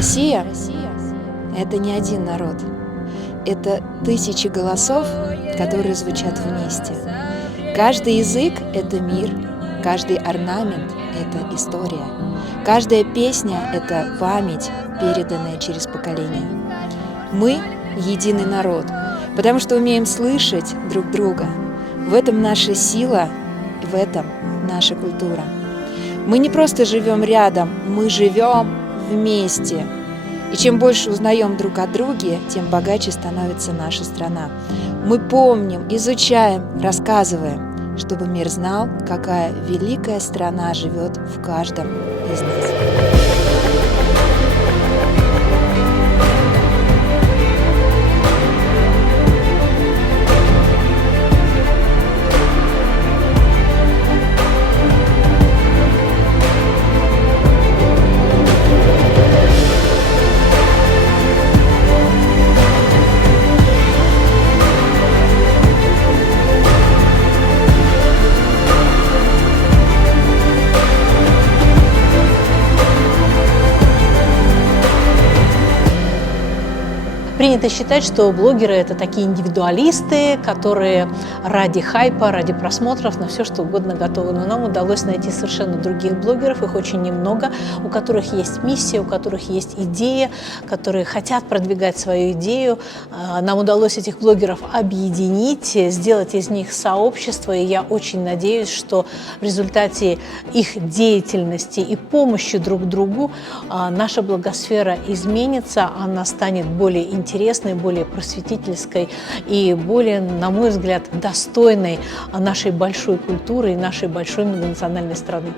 Россия – это не один народ. Это тысячи голосов, которые звучат вместе. Каждый язык – это мир, каждый орнамент – это история. Каждая песня – это память, переданная через поколения. Мы – единый народ, потому что умеем слышать друг друга. В этом наша сила, в этом наша культура. Мы не просто живем рядом, мы живем вместе. И чем больше узнаем друг о друге, тем богаче становится наша страна. Мы помним, изучаем, рассказываем, чтобы мир знал, какая великая страна живет в каждом из нас. Принято считать, что блогеры – это такие индивидуалисты, которые ради хайпа, ради просмотров на все что угодно готовы. Но нам удалось найти совершенно других блогеров, их очень немного, у которых есть миссия, у которых есть идея, которые хотят продвигать свою идею. Нам удалось этих блогеров объединить, сделать из них сообщество, и я очень надеюсь, что в результате их деятельности и помощи друг другу наша блогосфера изменится, она станет более интересной, более просветительской и более, на мой взгляд, достойной нашей большой культуры и нашей большой многонациональной страны.